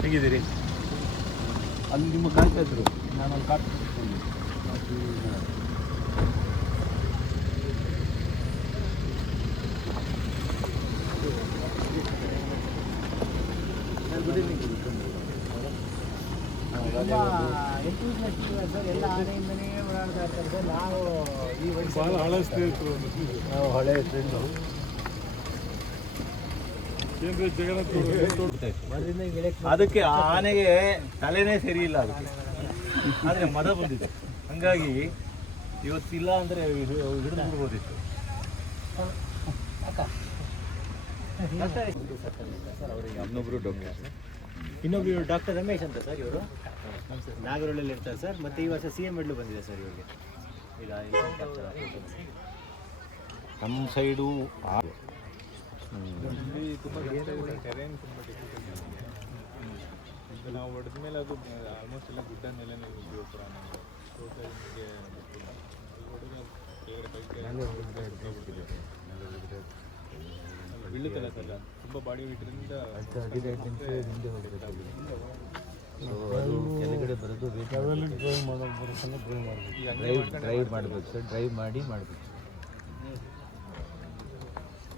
ಹೇಗಿದ್ದೀರಿ? ಅಲ್ಲಿ ನಿಮ್ಮ ಕಾಣ್ತಾ ಇದ್ರು ನಾನು ಅಲ್ಲಿ ಕಾಟ್ ಸರ್ ಎಲ್ಲ ಆನೆಯಿಂದನೇ ಓಡಾಡ್ತಾ ಇರ್ತಾರೆ ಸರ್ ನಾವು ಈ ಭಾಳ ಹಳೆ ಸ್ನೇಹಿತರು ನಾವು ಹಳೆ ಫ್ರೆಂಡು ಅದಕ್ಕೆ ಆನೆಗೆ ತಲೆನೇ ಸರಿ ಇಲ್ಲ ಅದಕ್ಕೆ. ಆದರೆ ಮದ ಬಂದಿದೆ. ಹಂಗಾಗಿ ಇವತ್ತಿಲ್ಲ ಅಂದರೆ ಹಿಡಿದು ಬಿಡ್ಬೋದಿತ್ತು. ಇನ್ನೊಬ್ರು ಡಾಕ್ಟರ್ ಇನ್ನೊಬ್ರು ಡಾಕ್ಟರ್ ರಮೇಶ್ ಅಂತ ಸರ್ ಇವರು. ನಾಗರಹಳ್ಳಿಯಲ್ಲಿ ಇರ್ತಾರೆ ಸರ್. ಮತ್ತೆ ಈ ವರ್ಷ ಸಿ ಎಂ ಮೆಡ್ಲು ಬಂದಿದೆ ಸರ್ ಇವರಿಗೆ. ಈಗ ಇಲ್ಲಿ ನಾವು ಹೊಡೆದ ಮೇಲೆ ಅದು ಆಲ್ಮೋಸ್ಟ್ ಎಲ್ಲ ಗುಡ್ಡ ನೆಲೆನೇ ನಿಮಗೆ ಬೀಳುತ್ತಲ್ಲ ಸರ್ ತುಂಬ ಬಾಡಿ ವೇಟ್ರಿಂದ ಅದು ಕೆಳಗಡೆ ಬರೋದು ಡ್ರೈವ್ ಡ್ರೈವ್ ಮಾಡಬೇಕು ಸರ್ ಡ್ರೈವ್ ಮಾಡಿ ಮಾಡಬೇಕು.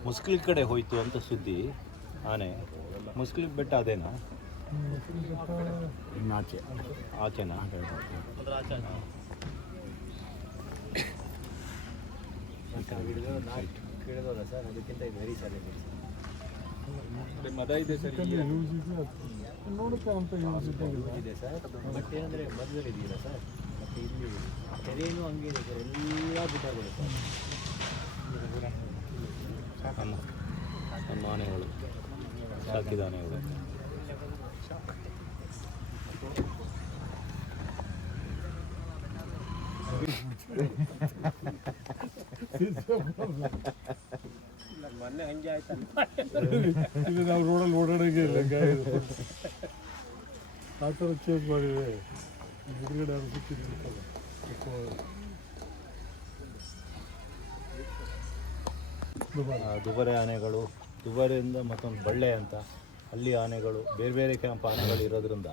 ಮುಸ್ಲಿಂ ಕಡೆ ಹೋಯ್ತು ಅಂತ ಸುದ್ದಿ. ಆನೆ. ಮುಸ್ಕಿಲ್ ಬೆಟ್ಟ ಅದೇನಾ? ಆಚೆ. ಆಚೆನಾ? ಮದ ಇದೆ ಸರ್ ಇಲ್ಲಿ ಇದೆ ಸರ್ ಬಟ್ ಏನಂದರೆ ಮದುವೆ ಇದೆಯಲ್ಲ ಸರ್ ಮತ್ತೆ ಇಲ್ಲಿ ಕೆರೆಯೂ ಹಂಗೆ ಇದೆ ಸರ್ ಎಲ್ಲ ಗುಡ್ಡಗಳು ಸರ್ ನಮ್ಮ ನಮ್ಮ ಆನೆಗಳು ಸಾಕಿದ ಆನೆಗಳು ಮೊನ್ನೆ ಹಂಗೆ ಆಯ್ತಲ್ಲ ಇದು ನಾವು ರೋಡಲ್ಲಿ ದುಬಾರೆ. ಆನೆಗಳು ದುಬಾರೆಯಿಂದ ಮತ್ತೊಂದು ಬಳ್ಳೆ ಅಂತ ಅಲ್ಲಿ ಆನೆಗಳು ಬೇರೆ ಬೇರೆ ಕ್ಯಾಂಪ್ ಆನೆಗಳು ಇರೋದ್ರಿಂದ.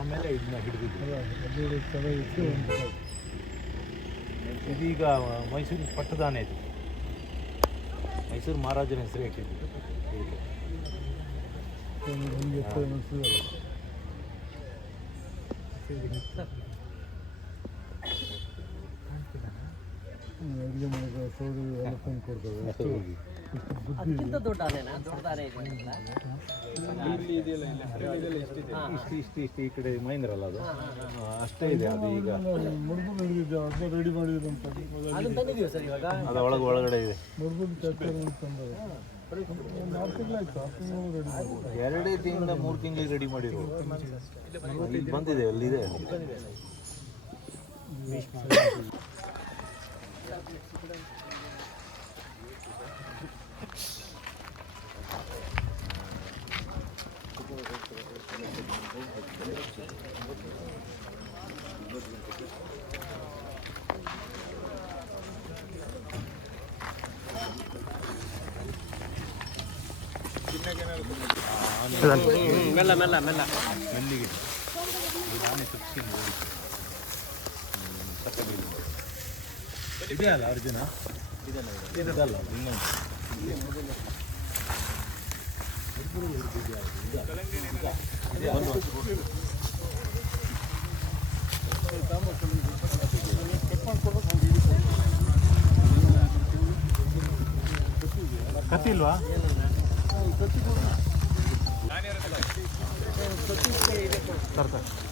ಆಮೇಲೆ ಇದನ್ನ ಹಿಡಿದಿದ್ದು ಇದೀಗ ಮೈಸೂರು ಪಟ್ಟದಾನೆ ಇದು. ಮೈಸೂರು ಮಹಾರಾಜನ ಹೆಸರು ಅದಕ್ಕಿಂತ ದೊಡ್ಡ ಆನೆನಾ ದೊಡ್ಡ ಆನೆ ಇದೆ ಇಲ್ಲಿ ಇದೆಯಲ್ಲ ಇಲ್ಲಿ ಹರಿವಿಗೆಲ್ಲ ಎಷ್ಟಿದೆ ಇಷ್ಟು ಇಷ್ಟು ಇಷ್ಟು ಈ ಕಡೆ ಮಹೇಂದ್ರ ಅಲ್ಲ ಅದು? ಅಷ್ಟೇ ಇದೆ ಅದು ಈಗ. ರೆಡಿ ಮಾಡಿದ್ರು ಅದನ್ನ ತಂದಿದ್ದೀವಿ ಸರ್ ಇವಾಗ? ಅದು ಒಳಗೆ ಒಳಗಡೆ ಇದೆ. ಎರಡೇ ತಿಂಗಳ ಮೂರು ತಿಂಗಳಿಗೆ ರೆಡಿ ಮಾಡಿರೋದು ಇಲ್ಲಿ ಬಂದಿದೆ ಅಲ್ಲಿದೆ ಮೆಲ್ಲ ಮೆಲ್ಲ ಮೆಲ್ಲ ಮೆಲ್ಲಿಗೆ ಇದು ನಾನೇ ತಪ್ಪಿಸಿ ನೋಡಿ ಸಕ್ಕಗಿಲ್ಲ ಇದೆಯಲ್ಲ ಅರ್ಜುನ ಇದಲ್ಲ ಇನ್ನೊಂದು Gracias.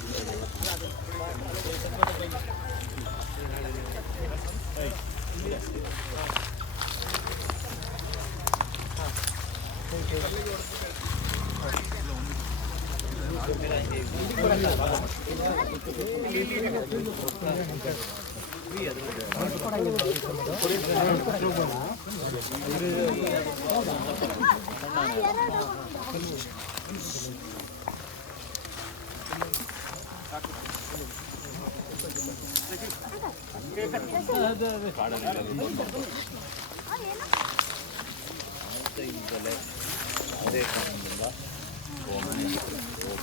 ಅದೇ ಕಾರಣದಿಂದ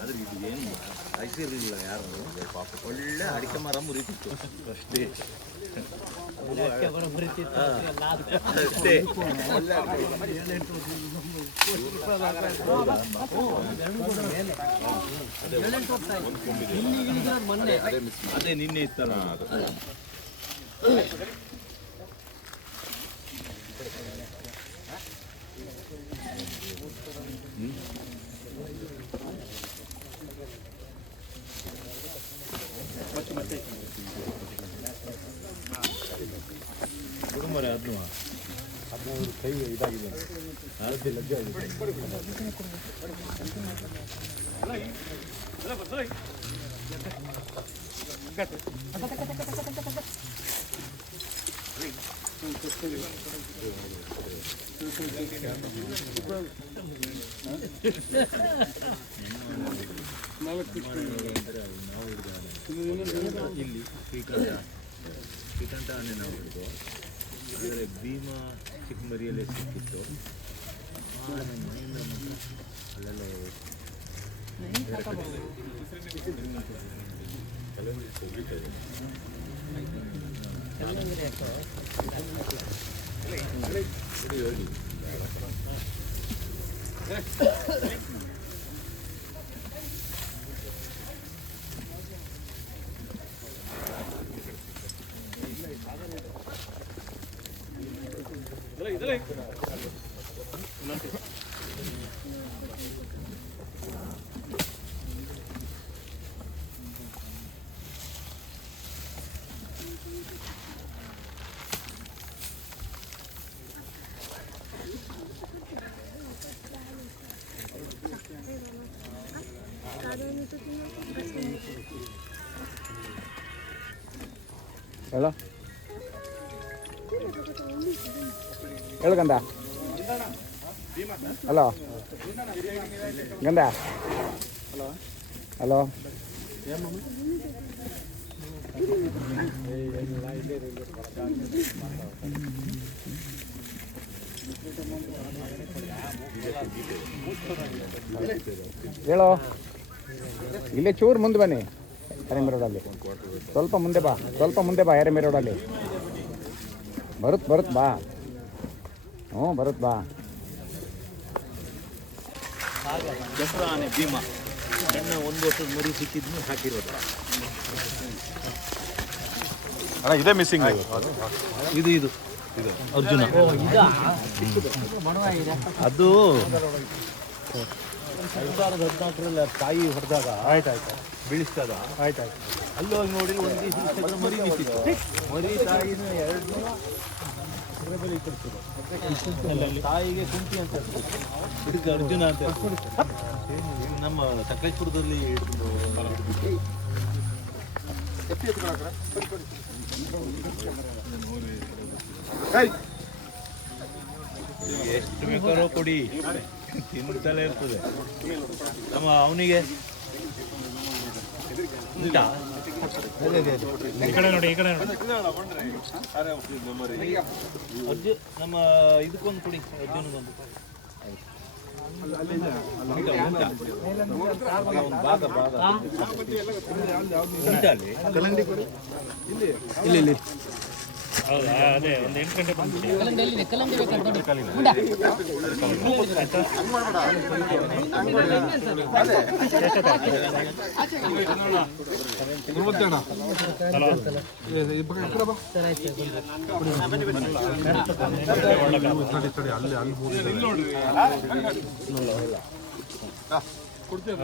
ಆದ್ರೆ ಇದು ಏನು ಕಾಯ್ಸಿರ್ಲಿಲ್ಲ ಯಾರು? ಪಾಪ ಒಳ್ಳೆ ಅಡಿಕೆ ಮರ ಮುರಿತಿತ್ತು. ಅಷ್ಟೇ. ಅಷ್ಟೇ. ಅದೇ ನಿನ್ನೆ ಇತ್ತಲ್ಲ ಅದು. ಕುಡುಂಬರೇ ಅದನ್ನು ಕೈ ಇದಾಗಿದೆ ಲಜ್ಜೆ ಲಜ್ಜೆ ಆಗಿದೆ ಇಲ್ಲಿ ಶ್ರೀಕಂಠ. ಶ್ರೀಕಂಠ ನಾವು ಹಿಡಿದು. ಆದರೆ ಭೀಮಾ ಚಿಕ್ಕಮರಿಯಲ್ಲೇ ಸಿಕ್ಕಿತ್ತು ಆನೆ ಮಹೇಂದ್ರ ಮಾತ್ರ ಅಲ್ಲೆಲ್ಲ ಬೇರೆ ಕಡೆ ಎಲ್ಲ ಕೆಲವೊಂದು ತೆಗಿತಾ ಇದೆ. ಬಿಡಿ ಹೋಗಿ. ಹೇಳ ಹೇಳು ಗಂಧ ಹಲೋ ಗಂಧ ಹಲೋ ಹೇಳೋ? ಇಲ್ಲೇ ಚೂರು ಮುಂದೆ ಬನ್ನಿ ಎರೆಮೆ ರೋಡಲ್ಲಿ ಸ್ವಲ್ಪ ಮುಂದೆ ಬಾ, ಸ್ವಲ್ಪ ಮುಂದೆ ಬಾ ಎರೆಮೆ ರೋಡಲ್ಲಿ ಬರುತ್ತೆ ಬರುತ್ತೆ ಬಾ. ಹ್ಞೂ ಬರುತ್ತೆ ಬಾ. ದಸರಾ ಭೀಮಾ. ಒಂದು ವರ್ಷದ ಮರಿ ಸಿಕ್ಕಿದ್ನು ಹಾಕಿರೋದು ಅಣ್ಣ, ಇದೇ ಮಿಸ್ಸಿಂಗ್ ಇದು ಇದು. ಅರ್ಜುನ. ಅದು ಎರಡ್ ಸಾವಿರದ ಹದಿನಾಲ್ಕರಲ್ಲಿ ತಾಯಿ ಹೊಡೆದಾಗ ಆಯ್ತಾಯ್ತು ಬೀಳಿಸಿದಾಗ ಆಯ್ತಾಯ್ತು ಅಲ್ಲಿ ಹೋಗಿ ನೋಡಿ ಒಂದು ಮರಿ ಮರಿ ತಾಯಿನ ಎರಡು ತಾಯಿಗೆ ಕುಂಟಿ ಅಂತ ಇದಕ್ಕೆ ಅರ್ಜುನ ಅಂತ ನಮ್ಮ ಸಕಲೇಶ್ಪುರದಲ್ಲಿ ಹಿಡ್ದು ಎಷ್ಟು ಬೇಕಾರೋ ಕೊಡಿ. ತಿಂತಲೇ ಇರ್ತದೆ. ನಮ್ಮ ಅವನಿಗೆ? ಉಂಟಾ? ಈ ಕಡೆ ನೋಡಿ ಈ ಕಡೆ ನೋಡಿ. ಅರ್ಜುನ್ ನಮ್ಮ ಇದಕ್ಕೊಂದು ಕೊಡಿ. ಅರ್ಜುನಗೊಂದು ಉಂಟಾ ಉಂಟಾ ಒಂದು ಭಾಗ ಭಾಗ ಉಂಟಾ ಅಲ್ಲಿ ಇಲ್ಲಿ ಇಲ್ಲಿ ಹೌದಾ? ಅದೇ ಒಂದು ಎಂಟು ಗಂಟೆ ಬಂದ್ಬಿಟ್ಟು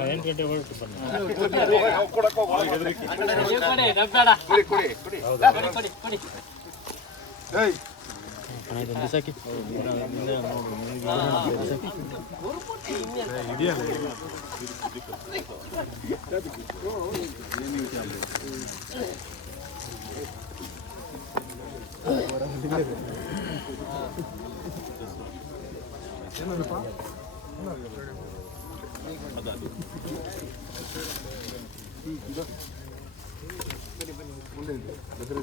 ಎಂಟು ಗಂಟೆ ಹೊರಟು ಬನ್ನಿ దగ్గర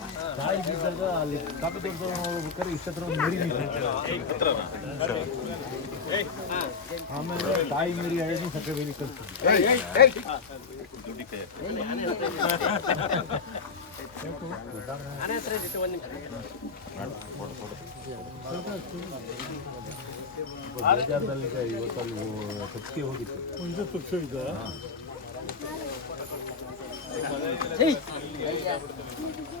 ಬಿದ್ದಾಗ ಅಲ್ಲಿ ಕಾಪಿ ಒಂದು ನಿಂತಿತ್ತು. ಆಮೇಲೆ ತಾಯಿ ಮರಿ ಐದು ಸಕ್ಕರೆ ಬೇಲಿ ಬೇಜಾರದಲ್ಲಿ ಇವತ್ತಲ್ಲಿ ತಪ್ಪಿಗೆ ಹೋಗಿತ್ತು. ಕಲ್ಲಂಗಡಿ ಹದಿನಾಲ್ಕು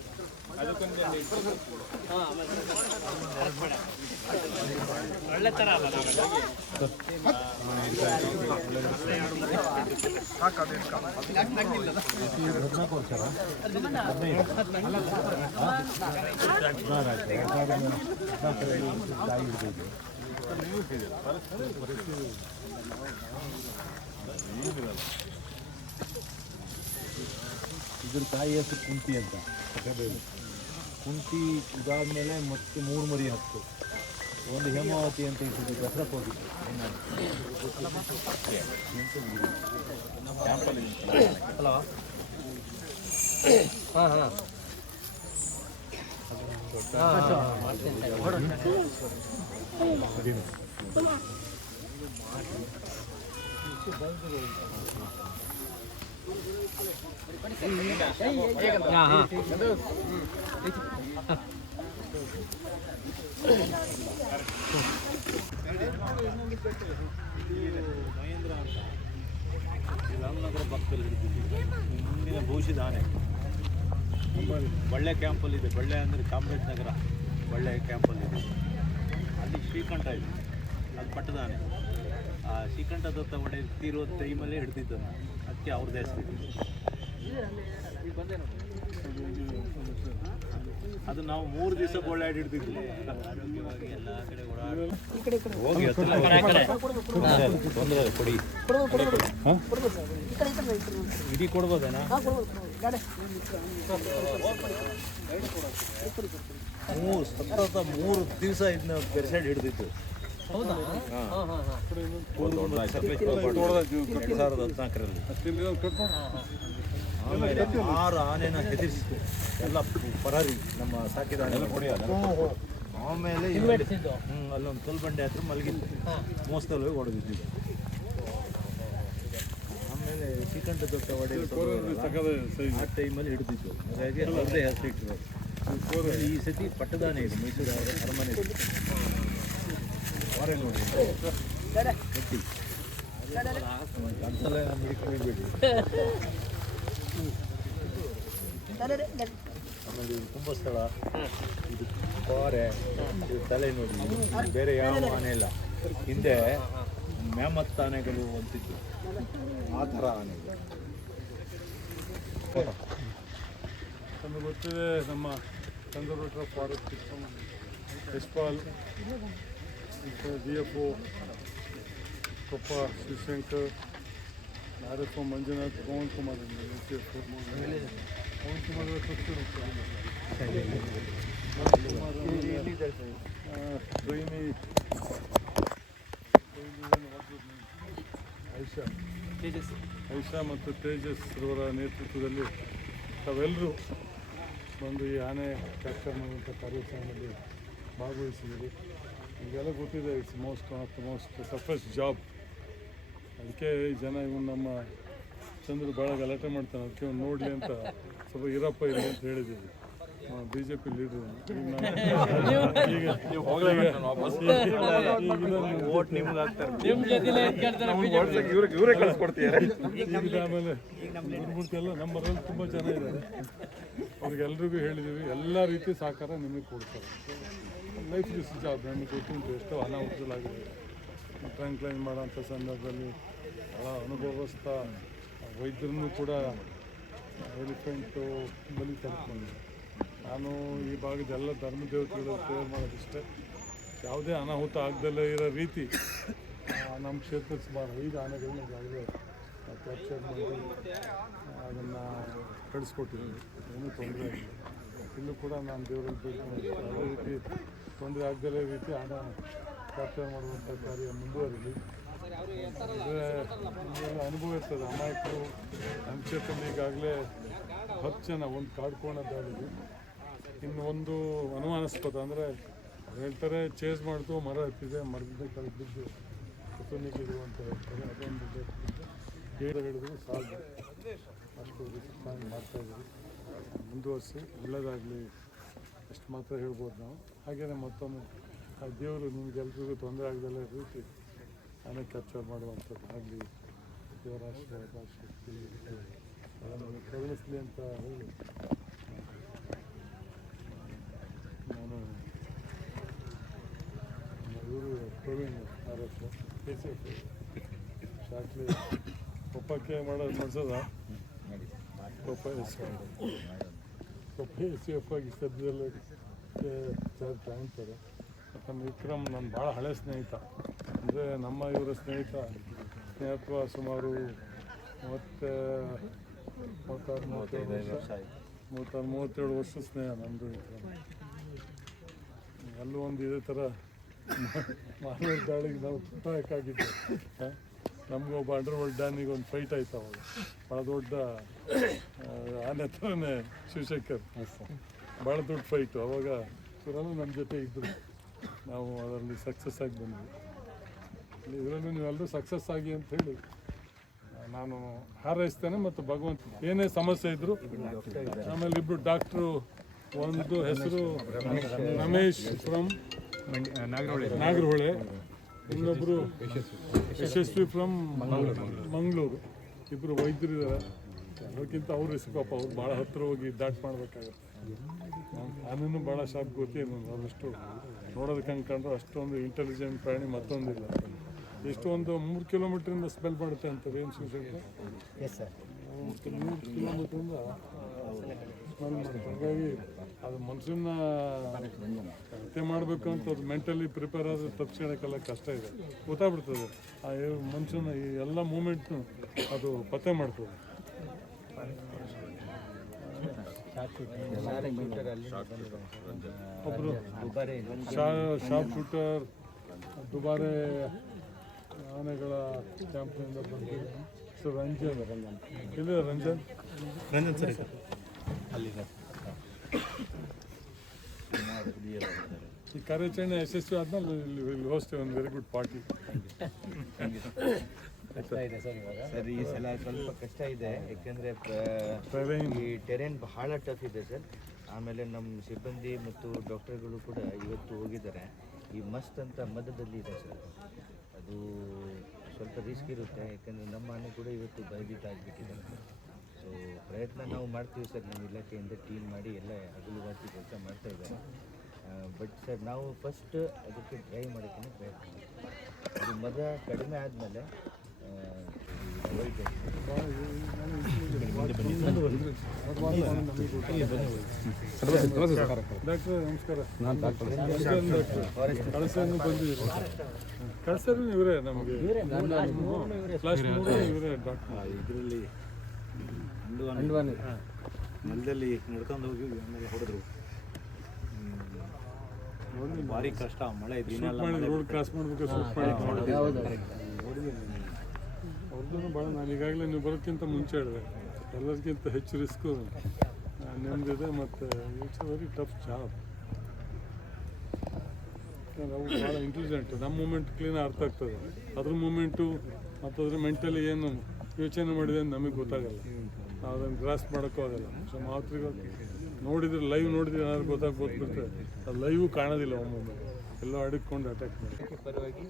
ತಾಯಿ ತರ ಇದ್ರ ತಾಯಿ ಹೆಸರು ಕುಂತಿ ಅಂತ. ಕುಂತಿ ಇದಾದ್ಮೇಲೆ ಮತ್ತೆ ಮೂರು ಮರಿ ಹತ್ತು. ಒಂದು ಹೇಮಾವತಿ ಅಂತ ಇಟ್ಟಿದ್ದು ದಸರಾಕ್ಕೆ ಹೋಗಿತ್ತು ಹಲೋ? ಹಾಂ ಹಾಂ. ಅಂತ ರಾಮನಗರ ಪಕ್ಕದಲ್ಲಿ ಹಿಡಿದಿದ್ದೀವಿ ಮುಂದಿನ ಭವಿಷ್ಯದ ಆನೆ ಬಳ್ಳೆ ಕ್ಯಾಂಪಲ್ಲಿದೆ ಬಳ್ಳೆ ಅಂದರೆ ಚಾಮರಾಜನಗರ ಬಳ್ಳೆ ಕ್ಯಾಂಪಲ್ಲಿದೆ ಅಲ್ಲಿ ಶ್ರೀಕಂಠ ಇದೆ. ಅದು ಪಟ್ಟದಾನೆ. ಆ ಶ್ರೀಕಂಠ ದತ್ತ ತೀರೋ ಟೈಮಲ್ಲೇ ಹಿಡ್ದಿದ್ದನ್ನು ಅದಕ್ಕೆ ಅವ್ರದ್ದು ಹೆಸರಿದೆ ಅದು ನಾವು ಮೂರು ದಿವಸ ಗೋಳಾಡಿ ಹಿಡ್ದಿದ್ವಿ. ಆರೋಗ್ಯವಾಗಿ ಎಲ್ಲ ಕಡೆ ಓಡಾಡಿ ಹೋಗಿ ತೊಂದರೆ ಕೊಡಿ. ಹಾಂ? ಇಡೀ ಕೊಡ್ಬೋದೇನಾ? ಮೂರು ಸತತ ಮೂರು ದಿವಸ ಇದನ್ನ ಬೆರ್ಸೆಡ್ ಹಿಡಿದಿತ್ತು ಹದಿನಾಲ್ಕರಲ್ಲಿ. ಆಮೇಲೆ ಆರು ಆನೆನ ಹೆದರಿಸಿತು ಎಲ್ಲ ಪರಾರಿ ನಮ್ಮ ಸಾಕಿದ ಆನೆ. ಆಮೇಲೆ ಹ್ಞೂ ಅಲ್ಲೊಂದು ಕಲ್ಬಂಡೆ ಹತ್ರ ಮಲಗಿತ್ತು ಮೋಸದಲ್ಲಿ ಹೋಗಿ ಹೊಡೆದಿದ್ದು ಆಮೇಲೆ ಶ್ರೀಕಂಠ ದೊಡ್ಡ ಒಡೆ ಆ ಟೈಮಲ್ಲಿ ಹಿಡಿದಿದ್ದು. ಹಾಗಾಗಿ ಅವ್ರದ್ದೇ ಹೆಸರು ಇಟ್ಟಿರೋದು ಈ ಸತಿ ಪಟ್ಟದಾನೆ ಇದೆ ಮೈಸೂರು ಅರ- ಅರಮನೆ. ಹೊರ ನೋಡಿ. ಗಟ್ಟಿ. ಒಂದ್ಸಲ ನಮಗೆ ಕೈಬಿಡಿ ಆಮೇಲೆ ಕುಂಭಸ್ಥಳ ಇದು ಕೋರೆ ಇದು ತಲೆ ನೋಡಿ ಬೇರೆ ಯಾವ ಆನೆ ಇಲ್ಲ. ಹಿಂದೆ ಮ್ಯಾಮತ್ ಆನೆಗಳು ಅಂತಿದ್ದು ಆ ಥರ ಆನೆಗಳು ನಮಗೆ ಗೊತ್ತಿದೆ ನಮ್ಮ conservator forest Yashpal D F O, Koppa, Shivashankar. R F Manjunath, Pavan Kumar Pavan Kumar trainee Aisha Aisha ಮತ್ತು ತೇಜಸ್ ಅವರ ನೇತೃತ್ವದಲ್ಲಿ ತಾವೆಲ್ಲರೂ ಬಂದು ಈ ಆನೆ ಕ್ಯಾಪ್ಚರ್ ಮಾಡುವಂಥ ಕಾರ್ಯಕ್ರಮದಲ್ಲಿ ಭಾಗವಹಿಸಿದ್ದೀರಿ. ಈಗೆಲ್ಲ ಗೊತ್ತಿದೆ it's most of the most toughest job ಅದಕ್ಕೆ ಈ ಜನ ಇವನು ನಮ್ಮ ಚಂದ್ರ ಭಾಳ ಗಲಾಟೆ ಮಾಡ್ತಾನೆ. ಅದಕ್ಕೆ ಅವ್ನು ನೋಡಲಿ ಅಂತ ಸ್ವಲ್ಪ ಇರಪ್ಪ ಇರಲಿ ಅಂತ ಹೇಳಿದ್ದೀವಿ ಬಿ ಜೆ ಪಿ ಲೀಡ್ರು ಆಮೇಲೆ ಗುರುಮೂರ್ತಿ ಎಲ್ಲ ನಮ್ಮರಲ್ಲಿ ತುಂಬ ಜನ ಇದ್ದಾರೆ ಅವ್ರಿಗೆಲ್ರಿಗೂ ಹೇಳಿದ್ದೀವಿ ಎಲ್ಲ ರೀತಿ ಸಹಕಾರ ನಿಮಗೆ ಕೊಡ್ತಾರೆ. ಲೈಫ್ ದಿಸ್ ಜಾಬ್ ನಮಗೆ ಗೊತ್ತುಂಟು ಎಷ್ಟೋ ಅನಾಹುತಗಳಾಗಿದೆ ಟ್ರಂಕ್ ಲೈನ್ ಮಾಡೋಂಥ ಸಂದರ್ಭದಲ್ಲಿ ಭಾಳ ಅನುಭವಸ್ಥ ವೈದ್ಯರನ್ನು ಕೂಡ ಎಲಿಫೆಂಟು ಬಲಿ ತಡ್ಕೊಂಡು ನಾನು ಈ ಭಾಗದ ಎಲ್ಲ ಧರ್ಮ ದೇವತೆಗಳು ಪ್ರೇಯರ್ ಮಾಡೋದಿಷ್ಟೇ. ಯಾವುದೇ ಅನಾಹುತ ಆಗದಲ್ಲೇ ಇರೋ ರೀತಿ ನಮ್ಮ ಕ್ಷೇತ್ರ ಸುಮಾರು ಐದು ಆನೆಗಳನ್ನ ಈಗಾಗಲೇ ಕ್ಯಾಪ್ಚರ್ ಮಾಡಿ ಅದನ್ನು ಕಳಿಸ್ಕೊಟ್ಟಿದ್ದೀನಿ ಏನೂ ತೊಂದರೆ ಆಗಿಲ್ಲ ಇಲ್ಲೂ ಕೂಡ ನಾನು ದೇವರಲ್ಲಿ ಬೇಕು ಯಾವುದೇ ರೀತಿ ತೊಂದರೆ ಆಗದಲ್ಲೇ ರೀತಿ ಹಣ ಕ್ಯಾಪ್ಚರ್ ಮಾಡುವಂಥ ಕಾರ್ಯ ಮುಂದುವರಿಲಿ ಅನುಭವ ಇರ್ತದೆ. ಅಮಾಯಕರು ನಮ್ಮ ಕ್ಷೇತ್ರದಲ್ಲಿ ಈಗಾಗಲೇ ಹತ್ತು ಜನ ಒಂದು ಕಾಡ್ಕೋಣ ದಾಳಿಗೆ. ಇನ್ನು ಒಂದು ಅನುಮಾನಾಸ್ಪದ ಅಂದರೆ ಹೇಳ್ತಾರೆ ಚೇಸ್ ಮಾಡಿತು, ಮರ ಹತ್ತಿದೆ, ಮರದಿಂದ ಕೆಳಗೆ ಬಿದ್ದು ಕುತುನಿಗಿರು ಅಂತ ಹೇಳ್ತಾರೆ. ಅದೊಂದು ಹೇಳಿ ಹಿಡಿದ್ರು ಸಾಲದು ಅಷ್ಟು ಚೆನ್ನಾಗಿ ಮಾಡ್ತಾಯಿದ್ದೀವಿ ಮುಂದುವರಿಸಿ ಒಳ್ಳೆಯದಾಗಲಿ ಅಷ್ಟು ಮಾತ್ರ ಹೇಳ್ಬೋದು ನಾವು. ಹಾಗೆಯೇ ಮತ್ತೊಮ್ಮೆ ಆ ದೇವರು ನಿಮಗೆಲ್ರಿಗೂ ತೊಂದರೆ ಆಗದಲ್ಲ ರೀತಿ ಹಣ ಕ್ಯಾಪ್ಚರ್ ಮಾಡುವಂಥದ್ದು. ಆಗಲಿ, ದೇವರ ಶಕ್ತಿ ಅದನ್ನು ಕರುಣಿಸ್ಲಿ ಅಂತ ಹೇಳಿ. ನಾನು ಇವರು ಪ್ರವೀಣ್ ಆರೋಗ್ಯ ಕೆ ಸಿ ಎಫ್ ಶಾಕ್ಲಿ ಕೊಪ್ಪಕ್ಕೆ ಮಾಡೋದು ನಡೆಸೋದ Koppa S Koppa S C F ಆಗಿ ಸದ್ಯದಲ್ಲೇ, ಚಾರ್ಜ್ ತಗೊಳ್ತಾರೆ ನಮ್ಮ ವಿಕ್ರಮ್ ನನ್ನ ಭಾಳ ಹಳೆ ಸ್ನೇಹಿತ. ಅಂದರೆ ನಮ್ಮ ಇವರ ಸ್ನೇಹಿತ ಸ್ನೇಹತ್ವ ಸುಮಾರು ಮೂವತ್ತ ಮೂವತ್ತಾರು ಮೂವತ್ತೇಳು ವರ್ಷ. ಮೂವತ್ತಾರು ಮೂವತ್ತೇಳು ವರ್ಷ ಸ್ನೇಹ ನಮ್ಮದು ವಿಕ್ರಮ್. ಅಲ್ಲೂ ಒಂದು ಇದೇ ಥರ ಮಾನವ ದಾಳಿಗೆ ನಾವು ತುತ್ತಾಯಕ್ಕಾಗಿದ್ದೆ ನಮಗೂ ಒಬ್ಬ ಅಂಡರ್ ವರ್ಲ್ಡ್ ಡ್ಯಾನಿಗೆ ಒಂದು ಫೈಟ್ ಆಯ್ತು ಅವಾಗ. ಭಾಳ ದೊಡ್ಡ ಆನೆ ಥರನೇ ಶಿವಶಂಕರ್. ಭಾಳ ದೊಡ್ಡ ಫೈಟು ಅವಾಗ ಇವರೆಲ್ಲ ನಮ್ಮ ಜೊತೆ ಇದ್ದರು ನಾವು ಅದರಲ್ಲಿ ಸಕ್ಸಸ್ ಆಗಿ ಬಂದ್ವಿ. ಇದರಲ್ಲೂ ನೀವೆಲ್ಲರೂ ಸಕ್ಸಸ್ ಆಗಿ ಅಂತ ಹೇಳಿ, ನಾನು ಹಾರೈಸ್ತೇನೆ ಮತ್ತು ಭಗವಂತ ಏನೇ ಸಮಸ್ಯೆ ಇದ್ರು, ಆಮೇಲೆ ಇಬ್ಬರು ಡಾಕ್ಟ್ರು ಒಂದು ಹೆಸರು ರಮೇಶ್ ಫ್ರಮ್ ನಾಗರಹೊಳೆ ಇನ್ನೊಬ್ಬರು ಯಶಸ್ವಿ ಫ್ರಮ್ ಮಂಗಳೂರು. ಇಬ್ಬರು ವೈದ್ಯರು ಇದ್ದಾರೆ ಅದಕ್ಕಿಂತ ಅವ್ರು ರಿಸ್ಕ್ ಪಾಪ ಅವ್ರು ಭಾಳ ಹತ್ತಿರ ಹೋಗಿ ದಾಟ್ ಮಾಡಬೇಕಾಗತ್ತೆ. ನಾನು ಭಾಳ ಶಾಪ್ ಗೊತ್ತೇನು ಅದಷ್ಟು ನೋಡೋದಕ್ಕೆ ಅಂದ್ಕೊಂಡ್ರೆ ಅಷ್ಟೊಂದು ಇಂಟೆಲಿಜೆಂಟ್ ಪ್ರಾಣಿ ಮತ್ತೊಂದಿಲ್ಲ. ಎಷ್ಟು ಒಂದು ಮೂರು ಕಿಲೋಮೀಟ್ರಿಂದ ಸ್ಮೆಲ್ ಮಾಡುತ್ತೆ ಅಂತ ಏನು ಶಿವಶಂಕರ್ ಎಸ್ ಸರ್ ಮೂರು ಕಿಲೋಮೀಟ್ರಿಂದ ಸ್ಮೆಲ್ ಮಾಡುತ್ತೆ. ಹಾಗಾಗಿ ಅದು ಮನುಷ್ಯನ ಹತ್ಯೆ ಮಾಡಬೇಕು ಅಂತ ಅದು ಮೆಂಟಲಿ ಪ್ರಿಪೇರ್ ಆದರೆ ತಪ್ಪಿಸ್ಕೊಳಕ್ಕೆಲ್ಲ ಕಷ್ಟ ಇದೆ. ಗೊತ್ತಾಗ್ಬಿಡ್ತದೆ. ಆ ಮನುಷ್ಯನ ಈ ಎಲ್ಲ ಮೂಮೆಂಟ್ನು ಅದು ಪತ್ತೆ ಮಾಡ್ತದೆ. ಒಬ್ಬರು ಶಾರ್ಪ್ ಶೂಟರ್ ದುಬಾರೆ ಆನೆಗಳ ಕ್ಯಾಂಪ್ನಿಂದ ಬಂದು. ಸೊ ರಂಜನ್. ಇಲ್ಲಿ ರಂಜನ್? ರಂಜನ್ ಅಲ್ಲಿ ಈ ಕಾರ್ಯಾಚರಣೆ ಯಶಸ್ವಿ ಆದ್ಮೇಲೆ ಇಲ್ಲಿ ಹೋಸ್ಟ್ ಒಂದು ವೆರಿ ಗುಡ್ ಪಾರ್ಟಿ ಕಷ್ಟ ಇದೆ ಸರ್ ಇವಾಗ. ಸರ್ ಈ ಸಲ ಸ್ವಲ್ಪ ಕಷ್ಟ ಇದೆ. ಯಾಕೆಂದರೆ ಈ ಟೆರೇನ್ ಬಹಳ ಟಫ್ ಇದೆ ಸರ್. ಆಮೇಲೆ ನಮ್ಮ ಸಿಬ್ಬಂದಿ ಮತ್ತು ಡಾಕ್ಟರ್ಗಳು ಕೂಡ ಇವತ್ತು ಹೋಗಿದ್ದಾರೆ. ಈ ಮಸ್ತ್ ಅಂತ ಮಧ್ಯದಲ್ಲಿ ಇದೆ ಸರ್. ಅದು ಸ್ವಲ್ಪ ರಿಸ್ಕ್ ಇರುತ್ತೆ. ಯಾಕೆಂದರೆ ನಮ್ಮ ಮನೆ ಕೂಡ ಇವತ್ತು ಭಯಭೀತ ಆಗಿಬಿಟ್ಟಿದೆ. ಸೊ ಪ್ರಯತ್ನ ನಾವು ಮಾಡ್ತೀವಿ ಸರ್. ನಮ್ಮ ಇಲಾಖೆಯಿಂದ ಟೀಮ್ ಮಾಡಿ ಎಲ್ಲ ಹಗಲು ರಾತ್ರಿ ಕೆಲಸ ಮಾಡ್ತಾ ಇದ್ದಾರೆ. ಬಟ್ ಸರ್ ನಾವು ಫಸ್ಟ್ ಅದಕ್ಕೆ ಟ್ರೈ ಮಾಡೋಕ್ಕೆ ಪ್ರಯತ್ನ ಅದು ಮದ ಕಡಿಮೆ ಆದಮೇಲೆ ಡಾಕ್ಟರ್ ಇವರೇ ನಮಗೆ ಇವರೇ ಡಾಕ್ಟರ್ ಇದರಲ್ಲಿ ನೆಲದಲ್ಲಿ ನಡ್ಕೊಂಡು ಹೋಗಿ ಆಮೇಲೆ ಹೊಡೆದ್ರು ಭಾರಿ ಕಷ್ಟ ಮಳೆ ರೋಡ್ ಕ್ರಾಸ್ ಮಾಡ್ಬೇಕು ಅವ್ರದ್ದು ಭಾಳ ನಾನು ಈಗಾಗಲೇ ನೀವು ಬರೋಕ್ಕಿಂತ ಮುಂಚೆ ಹೇಳಿದೆ. ಎಲ್ಲರಿಗಿಂತ ಹೆಚ್ಚು ರಿಸ್ಕು ನೆಮ್ಮದಿದೆ ಮತ್ತು ಇಟ್ಸ್ ವೆರಿ ಟಫ್ ಜಾಬ್ ನಾವು ಭಾಳ ಇಂಟೆಲಿಜೆಂಟ್ ನಮ್ಮ ಮೂಮೆಂಟ್ ಕ್ಲೀನ್ ಅರ್ಥ ಆಗ್ತದೆ. ಅದ್ರ ಮೂಮೆಂಟು ಮತ್ತು ಅದ್ರ ಮೆಂಟಲಿ ಏನು ಯೋಚನೆ ಮಾಡಿದೆ ಅಂತ ನಮಗೆ ಗೊತ್ತಾಗಲ್ಲ. ನಾವು ಅದನ್ನು ಗ್ರಾಸ್ ಮಾಡೋಕ್ಕೂ ಆಗಲ್ಲ. ಸೊ ಮಾತ್ರಿಗ ನೋಡಿದ್ರೆ ಲೈವ್ ನೋಡಿದ್ರೆ ಏನಾದ್ರು ಗೊತ್ತಾಗ ಗೊತ್ತಿರುತ್ತೆ ಅದು ಲೈವ್ ಕಾಣೋದಿಲ್ಲ ಒಮ್ಮೊಮ್ಮೆ. ಎಲ್ಲ ಅಡಕ್ಕೊಂಡು ಅಟ್ಯಾಕ್ ಮಾಡಿ ಪರವಾಗಿ